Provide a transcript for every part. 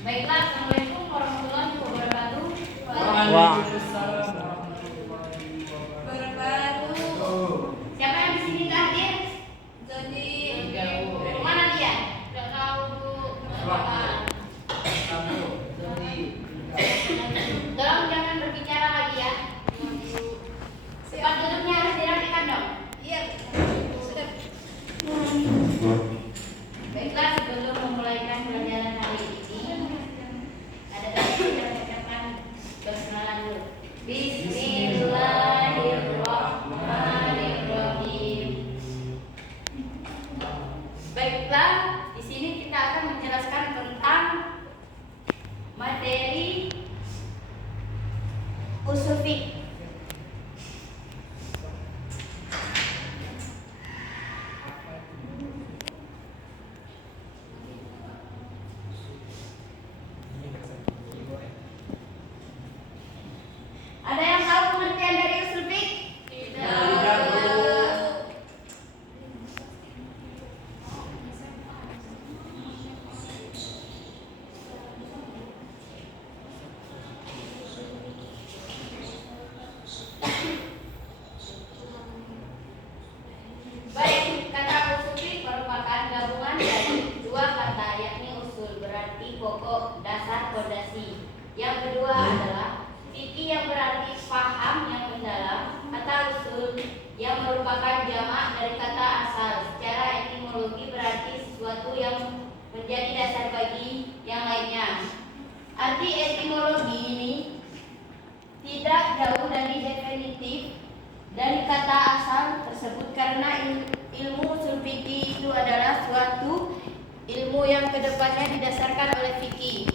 Baiklah, Assalamualaikum warahmatullahi wabarakatuh. Waalaikumsalam Wabarakatuh. Siapa yang di sini hadir? Jadi mana dia? Tidak tahu Bu. Tolong jangan berbicara lagi ya. Tempat duduknya harus dirapikan dong. Iya. Baiklah, sebelum memulaikan pelajaran hari ini, ada tadi yang ucapkan basmalah dulu. Bismillahirrahmanirrahim. Baiklah, di sini kita akan menjelaskan tentang materi usul fiqh. Ada yang tahu pengertian dari usul fiqh? Baik, kata usul fiqh merupakan gabungan dari dua kata, yakni usul berarti pokok, dasar, fondasi. Yang kedua adalah fikih yang berarti paham yang mendalam. Kata usul yang merupakan jamak dari kata asal. Secara etimologi berarti sesuatu yang menjadi dasar bagi yang lainnya. Arti etimologi ini tidak jauh dari definitif dari kata asal tersebut, karena ilmu usul fikih itu adalah suatu ilmu yang kedepannya didasarkan oleh fikih.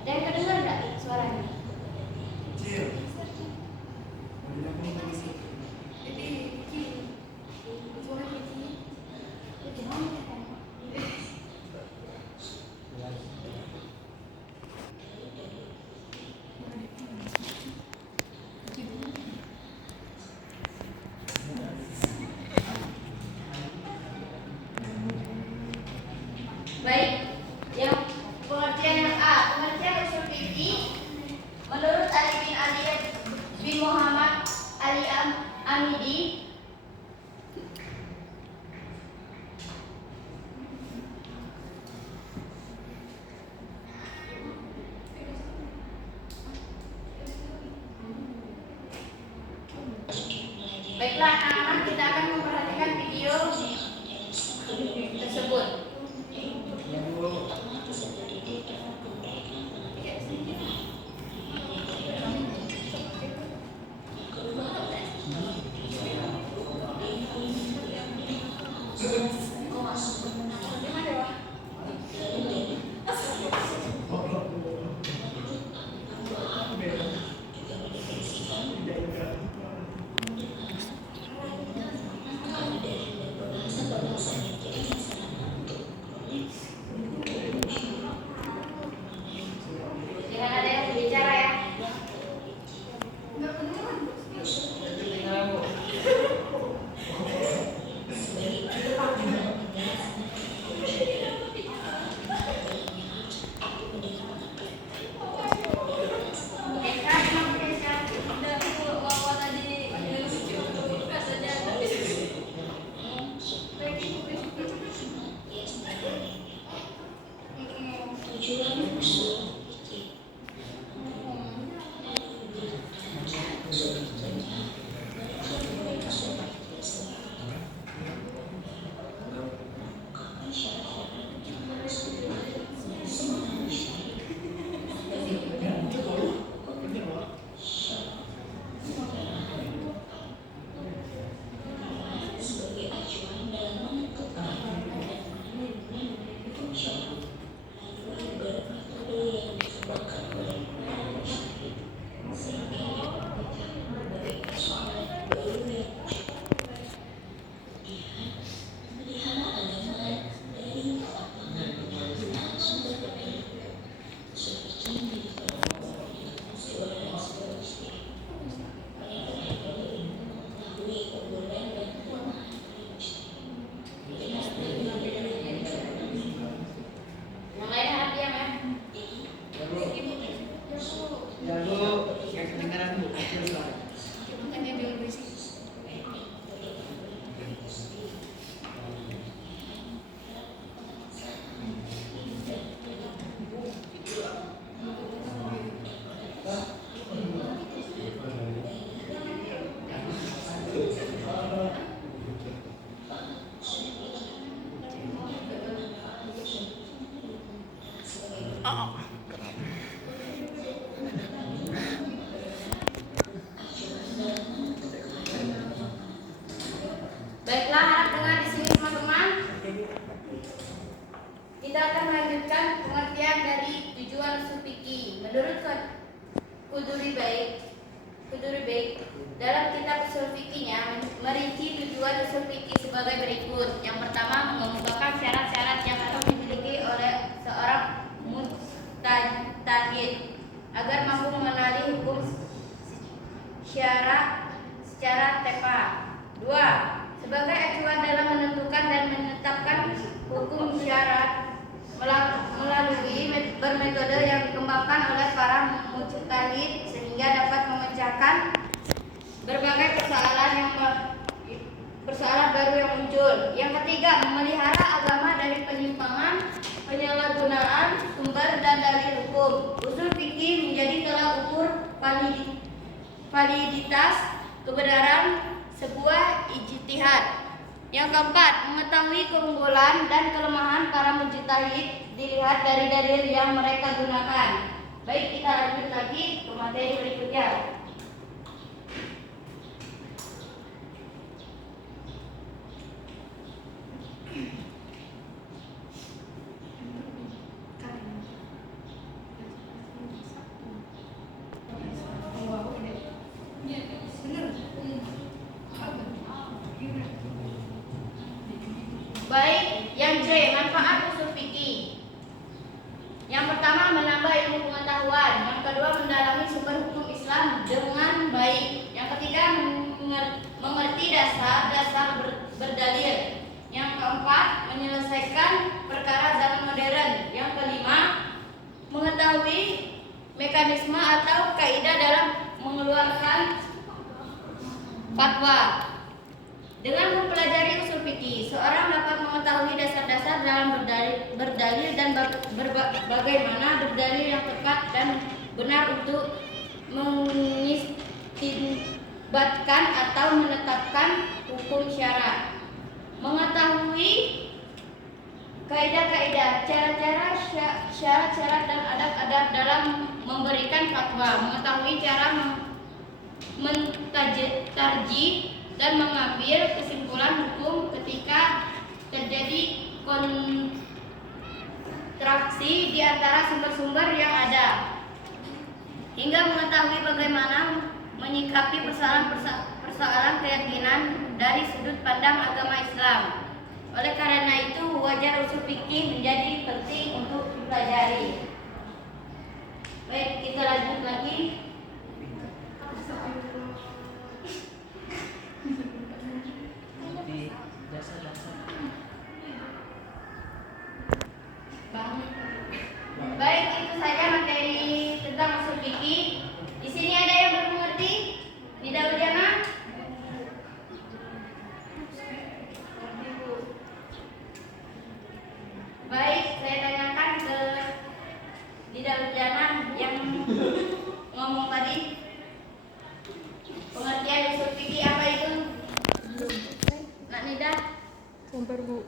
Ada yang kedengar enggak suaranya? Baik, yang pengertian yang A, pengertian usul fikih menurut Ali bin Ali bin Muhammad Ali Amidi. Baiklah anak-anak, kita akan memperhatikan video tersebut. Jangan ada yang berbicara ya. Baiklah, harap dengar di sini teman-teman. Kita akan melanjutkan pengertian dari tujuan usul fikih. Menurut Quduri Baik dalam kitab usul fikihnya merinci tujuan usul fikih sebagai berikut. Yang pertama, mengemukakan syarat-syarat yang harus dimiliki oleh seorang mujtahid agar mampu mengenali hukum secara tepat. 2. Sebagai acuan dalam menentukan dan menetapkan hukum syarat melalui bermetode yang dikembangkan oleh para mujtahid sehingga dapat memecahkan berbagai persoalan baru yang muncul. Yang ketiga, memelihara agama dari penyimpangan, penyalahgunaan sumber dan dalil hukum. Usul fikih menjadi tolak ukur validitas kebenaran sebuah ijtihad. Yang keempat, mengetahui keunggulan dan kelemahan para mujtahid dilihat dari dalil yang mereka gunakan. Baik, kita lanjut lagi ke materi berikutnya. Baik, yang C, manfaat usul fikih. Yang pertama, menambah ilmu pengetahuan. Yang kedua, mendalami sumber hukum Islam dengan baik. Yang ketiga, mengerti dasar-dasar berdalil. Yang keempat, menyelesaikan perkara zaman modern. Yang kelima, mengetahui mekanisme atau kaidah dalam mengeluarkan fatwa. Dengan mempelajari usul fikih, seorang dapat mengetahui dasar-dasar dalam berdalil dan bagaimana berdalil yang tepat dan benar untuk mengistinbatkan atau menetapkan hukum syara. Mengetahui kaidah-kaidah, cara-cara, syarat-syarat dan adab-adab dalam memberikan fatwa. Mengetahui cara mentarjih dan mengambil kesimpulan hukum ketika terjadi kontraksi di antara sumber-sumber yang ada, hingga mengetahui bagaimana menyikapi persoalan keyakinan dari sudut pandang agama Islam. Oleh karena itu, wajar usul fikih menjadi penting untuk dipelajari. Baik, kita lanjut lagi. Baik, itu saja materi tentang usul fikih. Di sini ada yang belum mengerti? Nida Udiana? Baik, saya tanyakan ke Nida Udiana yang ngomong tadi. Pengertian usul fikih apa itu? Nak Nida? Sabar, Bu.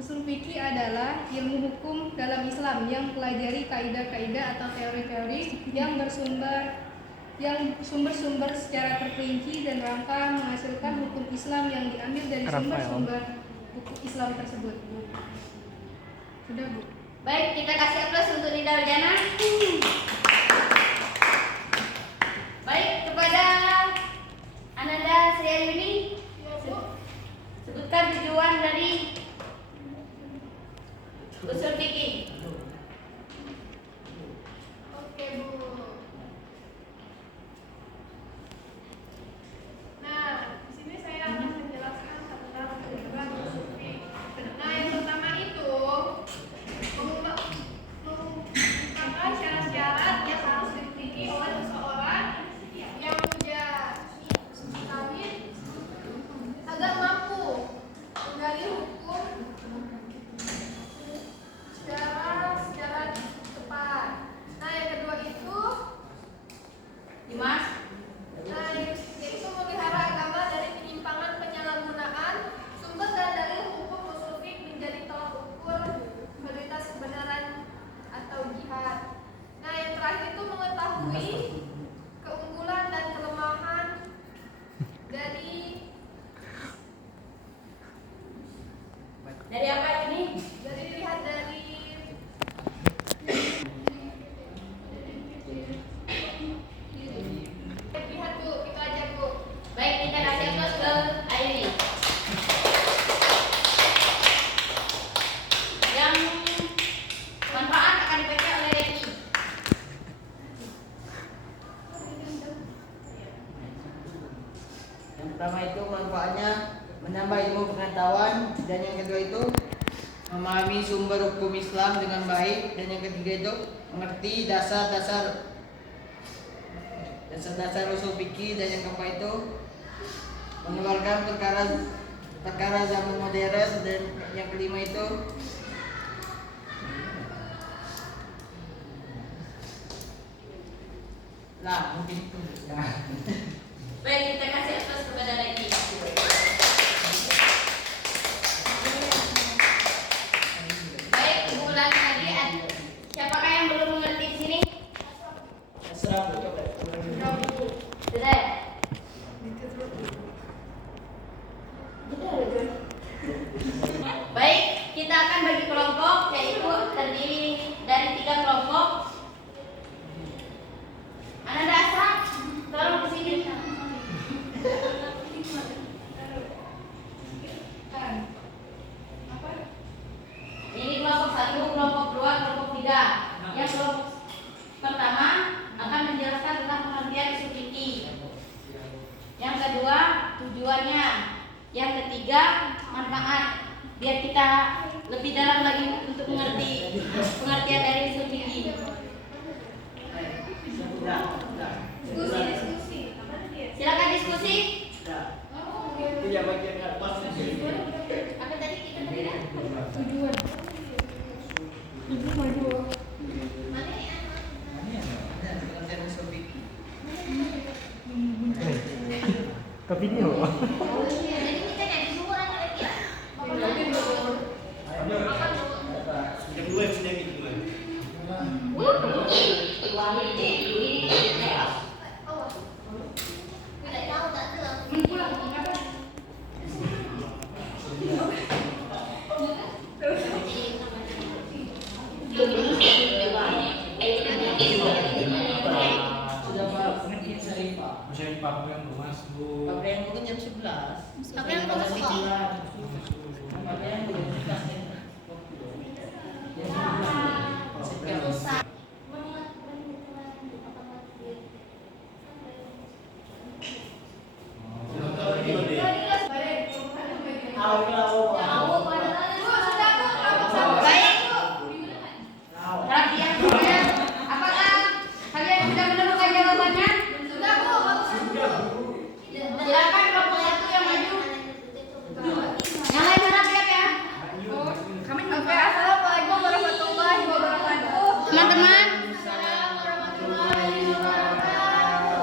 Usul fikih adalah ilmu hukum dalam Islam yang mempelajari kaidah-kaidah atau teori-teori yang sumber-sumber secara terperinci dan rangka menghasilkan hukum Islam yang diambil dari sumber-sumber hukum Islam tersebut. Sudah, Bu. Baik, kita kasih aplaus untuk Nida Udiana. Baik, kepada Ananda Sriayuni, sebutkan tujuan dari usul fikih. Oke, Bu. Nah, di sini saya akan menjelaskan tentang tujuan usul fikih. Nah, yang pertama itu mengungkapkan syarat-syarat yang harus dimiliki oleh seseorang yang punya tauhid agar mampu menggali hukum secara pertama itu manfaatnya menambah ilmu pengetahuan, dan yang kedua itu memahami sumber hukum Islam dengan baik, dan yang ketiga itu mengerti dasar-dasar usul fikih, dan yang keempat itu mengeluarkan perkara zaman modern, dan yang kelima itu mungkin itu. Baik, kita kasih aplaus kepada Regi. Baik, Ibu ulangi lagi. Siapakah yang belum mengerti di sini? Sudah. Baik, kita akan bagi kelompok, yaitu terdiri dari 3 kelompok. Anak dasar, tolong kesini. Ini kelompok 1, kelompok 2, kelompok 3. Yang kelompok pertama akan menjelaskan tentang pengertian usul fikih. Yang kedua, tujuannya. Yang ketiga, manfaat. Biar kita lebih dalam lagi untuk mengerti pengertian dari usul fikih. Diskusi. Silakan diskusi. Punya bagian atas. Apa tadi kita tadi? Tujuan. Ibu maju. Mana ya? Pengertian usul fikih. Ke video. Jadi kita nyari dulu orang lagi ya. Yang dua yang sudah gitu. Sudah Pak, pengertian syarifah. Saya Pak yang masuk. Pakaian mungkin jam 11. Pakaian Pada masuk. pikiran. Pakaian jam 11 ya. Rusak. Baik. Perhatian kalian. Apakah kalian sudah menemukan jawabannya? Sudah, Bu. Silakan kelompok 1 yang maju. Yang lain harap-harap ya. Kami Oke, assalamualaikum warahmatullahi wabarakatuh. Teman-teman,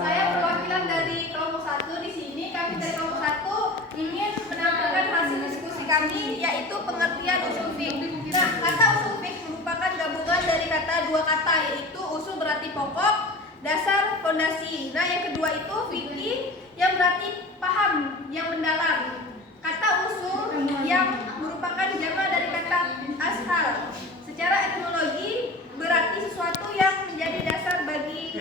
Saya perwakilan dari kelompok 1 di sini. Kami dari kelompok 1 ingin menampilkan hasil diskusi kami, yaitu pengertian usul fikih. Nah, kata usul fikih merupakan gabungan dari dua kata, yaitu usul berarti pokok, dasar, fondasi. Nah, yang kedua itu fikih yang berarti paham, yang mendalam. Kata usul yang merupakan jamak dari kata ashal. Secara etimologi berarti sesuatu yang menjadi dasar bagi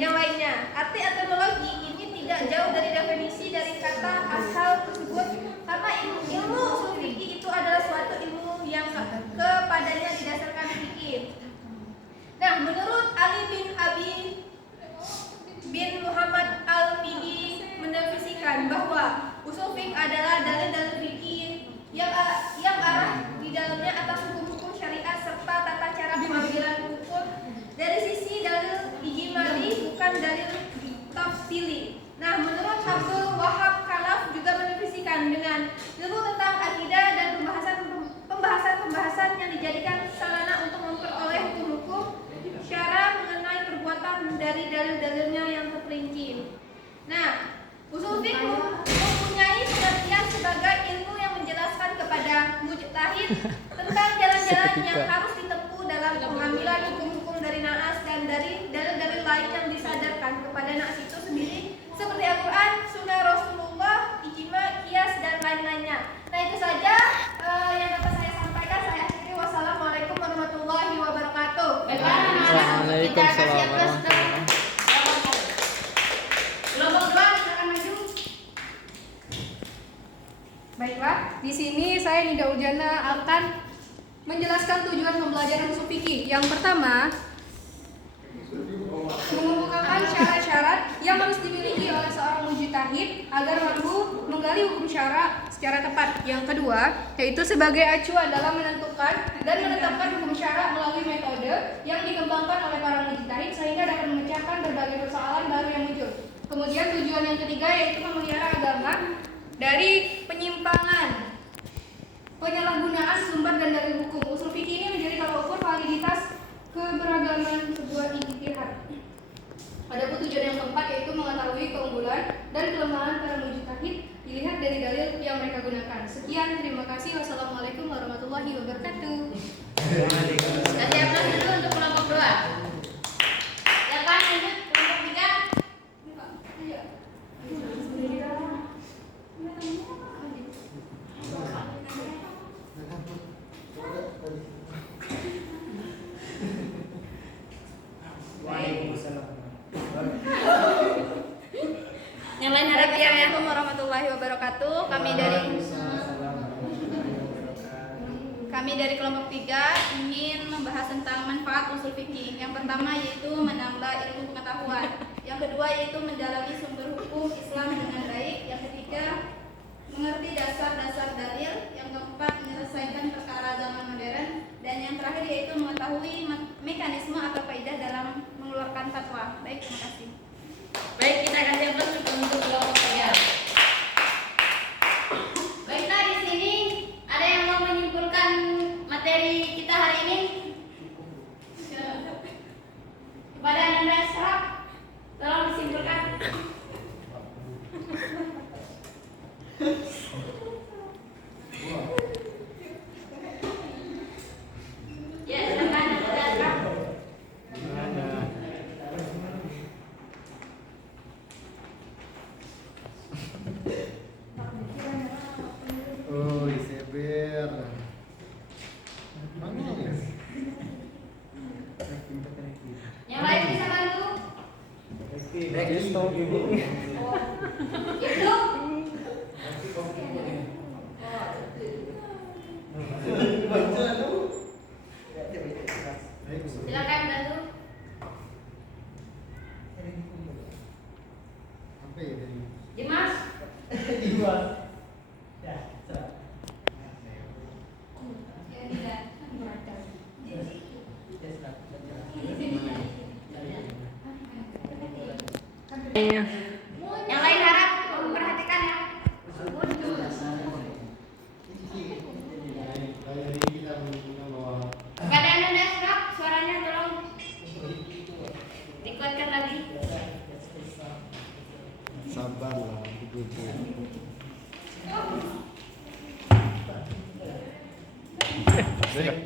yang lainnya. Arti etimologi ini tidak jauh dari definisi dari kata ashal tersebut, karena ilmu usul fikih itu adalah suatu ilmu yang kepadanya didasarkan fikih. Nah, menurut Ali bin Abi bin Muhammad Al-Fidi mendefinisikan bahwa usul fikih adalah dalil-dalil fikih yang arah di dalamnya atas hukum-hukum syariat serta tata cara pengambilan hukum dari sisi dalil ijmali, bukan dalil tafsili. Nah, menurut Abdul Wahab Khalaf juga mendefinisikan dengan ilmu tentang akidah dan pembahasan yang dijadikan sarana untuk memperoleh hukum-hukum syara mengenai perbuatan dari dalil-dalilnya yang terperinci. Nah, usul fikih mempunyai pengertian sebagai ilmu yang menjelaskan kepada mujtahid tentang jalan-jalan yang harus ditempuh dalam pengambilan hukum-hukum dari naas dan dari dalil-dalil lain yang disadarkan kepada naas itu sendiri, seperti Al-Quran, Sunnah Rasulullah, ijma, qiyas, dan lain-lainnya. Nah, itu saja yang dapat saya sampaikan. Saya akhiri. Wassalamualaikum warahmatullahi wabarakatuh. Waalaikumsalam. Kelompok 2 silakan maju. Baiklah, di sini saya Nida Ujana akan menjelaskan tujuan pembelajaran usul fikih. Yang pertama, mengemukakan syarat-syarat yang harus dimiliki oleh seorang mujtahid agar mampu menggali hukum syara secara tepat. Yang kedua, yaitu sebagai acuan dalam menentukan dan menetapkan hukum syara melalui metode yang dikembangkan oleh para mujtahid sehingga dapat memecahkan berbagai persoalan baru yang muncul. Kemudian tujuan yang ketiga yaitu memelihara agama dari penyimpangan, penyalahgunaan sumber dan dalil hukum. Usul fikih ini menjadi tolak ukur validitas keberagaman sebuah ijtihad. Adapun tujuan yang keempat yaitu mengetahui keunggulan dan kelemahan para mujtahid dilihat dari dalil yang mereka gunakan. Sekian, terima kasih. Wassalamualaikum warahmatullahi wabarakatuh. Kasih aplaus dulu untuk kelompok 2. Silakan lanjut kelompok 3. Waalaikumsalam. Yang lain harap ya. Assalamualaikum warahmatullahi wabarakatuh. Kami dari kelompok 3 ingin membahas tentang manfaat usul fikih. Yang pertama yaitu menambah ilmu pengetahuan. Yang kedua yaitu mendalami sumber hukum Islam dengan baik. Yang ketiga mengerti dasar-dasar dalil. Yang keempat menyelesaikan perkara zaman modern. Dan yang terakhir yaitu mengetahui mekanisme atau kaidah dalam mengeluarkan fatwa. Baik, terima kasih. Baik, kita kasih aplaus untuk kelompok 3. Baiklah, di sini ada yang mau menyimpulkan materi kita hari ini? Kepada Ananda Sarap, tolong disimpulkan. Ya, silakan Ananda Sarap. Oh, diseber. Mana ya? Yang lain bisa bantu? Stop ibu. Itu? Silakan bantu. Apa ya tadi? Dimas. Ya, serah. Yang lain harap memperhatikan ya. Kepada Ananda Sarap, suaranya tolong dikuatkan lagi. Sabarlah, begitu. Baik,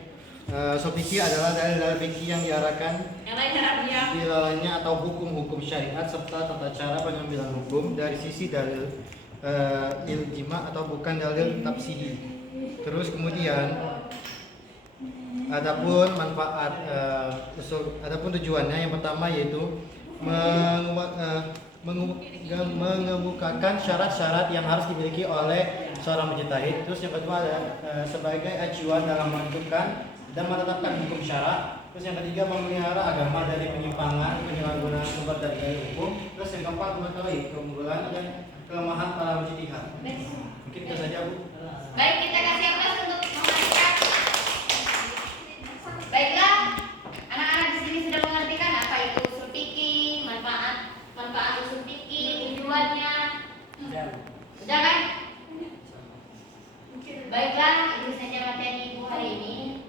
usul fikih adalah dalil-dalil fikih yang diarahkan Yang lain harap diam. dilalainya atau hukum-hukum syariat serta tata cara pengambilan hukum dari sisi dalil iljma atau bukan dalil tafsiri. Terus kemudian adapun manfaat adapun tujuannya yang pertama yaitu mengemukakan syarat-syarat yang harus dimiliki oleh seorang mujtahid. Terus yang kedua ada sebagai acuan dalam menentukan dan menetapkan hukum syara. Terus yang ketiga memelihara agama dari penyimpangan, penyalahgunaan sumber dari dalil hukum. Terus yang keempat mengetahui keunggulan dan kelemahan para mujtahid. Mungkin itu saja, Bu. Baik, kita kasih aplaus untuk memperhatikan. Baiklah, anak-anak di sini sudah mengertikan apa itu usul fikih, manfaat usul fikih, tujuannya. Sudah kan? Baiklah, itu saja materi Ibu hari ini.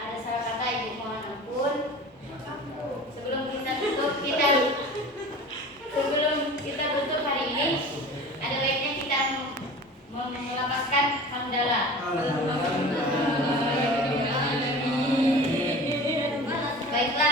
Ada salah kata Ibu mohon ampun. Sebelum kita tutup hari ini, ada baiknya kita melapaskan hamdalah. Baiklah.